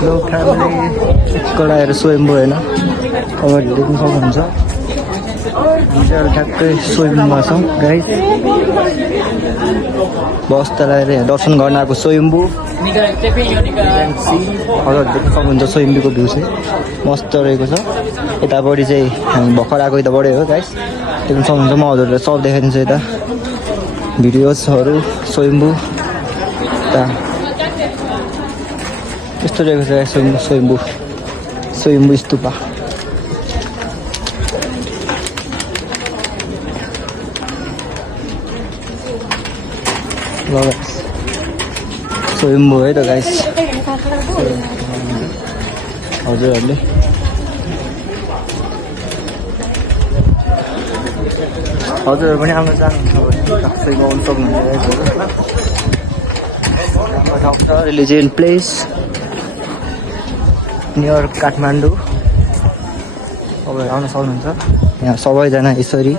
लो family कलाएर Swayambhu होइन अगाडि देख्न सक्नुहुन्छ हामी चाहिँ अहिले ठ्याक्कै स्वयम्भूमा छौँ गाइस बस लगाएर यहाँ दर्शन गर्न आएको स्वयम्भू हजुर देख्न सक्नुहुन्छ स्वयम्भूको भ्यू चाहिँ मस्त रहेको छ यतापट्टि चाहिँ हामी भर्खर आएको यताबाटै हो गाइस देख्न सक्नुहुन्छ म हजुरलाई सब देखाइदिन्छु यता भिडियोजहरू स्वयम्भू यता यस्तो रहेको छ स्वयम्भू स्तूपा ल गाइस स्वयम्भू है त गाइस हजुरहरूले हजुरहरू पनि आउन चाहनुहुन्छ भने टक्कै आउनु सक्नुहुन्छ गाइसहरू राम्रो ठाउँ छ रिलिजियन प्लेस नियर काठमाडौँ तपाईँहरू आउन सक्नुहुन्छ यहाँ सबैजना यसरी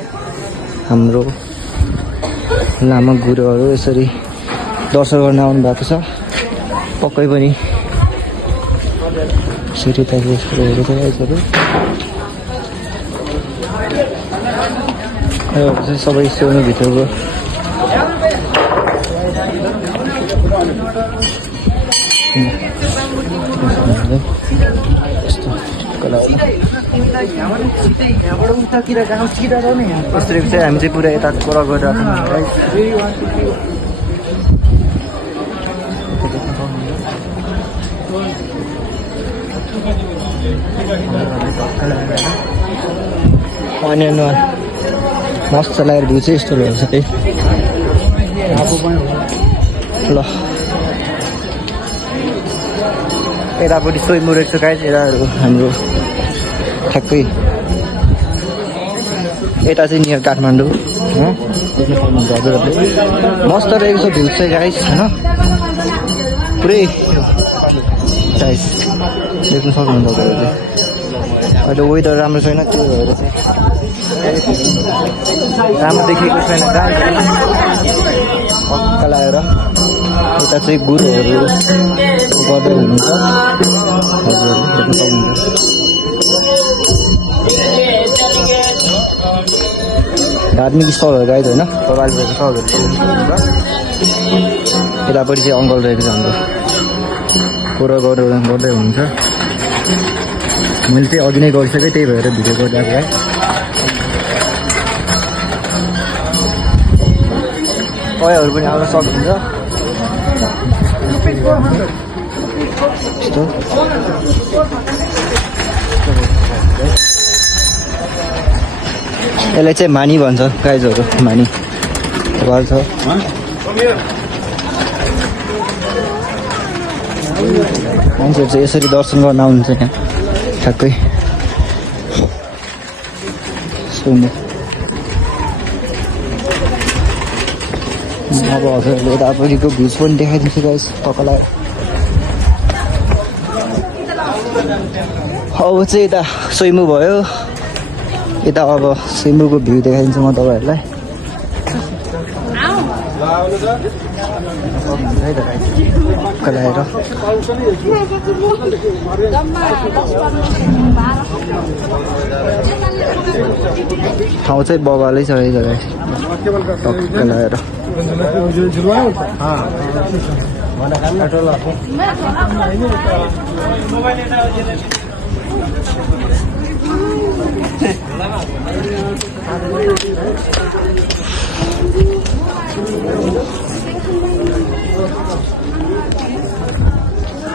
हाम्रो लामा गुरुहरू यसरी दर्शन गर्न आउनु भएको छ पक्कै पनि यसरी हेरेको छ यसरी सबै सोनु भित्रको यस्तो चाहिँ हामी चाहिँ पुरा यता पर गरेर अन्य मस्त लागेर भ्यू चाहिँ यस्तो रहेछ है ल यतापट्टि स्वयम्भू रहेको छ गाइस यताहरू हाम्रो ठ्याक्कै यता चाहिँ नियर काठमाडौँ देख्न सक्नुहुन्छ हजुरहरूले मस्त रहेको छ भ्यू चाहिँ गाइस होइन पुरै गाइस देख्न सक्नुहुन्छ हजुरहरूले अहिले वेदर राम्रो छैन त्यो भएर चाहिँ राम्रो देखेको छैन गाइस पक्का लगाएर यता चाहिँ गुरुहरू गर्दै हुनुहुन्छ हजुरहरूले देख्न सक्नुहुन्छ धार्मिक स्थलहरू गाइस होइन प्रभावित भएको छ हजुरहरूले देख्न सक्नुहुन्छ यतापट्टि चाहिँ अङ्कल रहेको छ हाम्रो पुरा गर्दै हुनुहुन्छ मैले चाहिँ अघि नै गरिसकेँ त्यही भएर भिडियो गरिरहेको है तपाईँहरू पनि आउन सक्नुहुन्छ यस्तो यसलाई चाहिँ मानी भन्छ गाइजहरू मानी घर छ मान्छेहरू चाहिँ यसरी दर्शन गर्न आउनुहुन्छ यहाँ ठ्याक्कै सुन्नु अब हजुरहरूले यतापट्टिको भ्युज पनि देखाइदिन्छु गाइस तपाईँलाई अब चाहिँ यता स्वयम्भू भयो यता अब स्वयम्भूको भ्यू देखाइदिन्छु म तपाईँहरूलाई ठाउँ चाहिँ बबालै छ है जग्गा टक्क लगाएर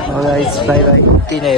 Alright, bye bye.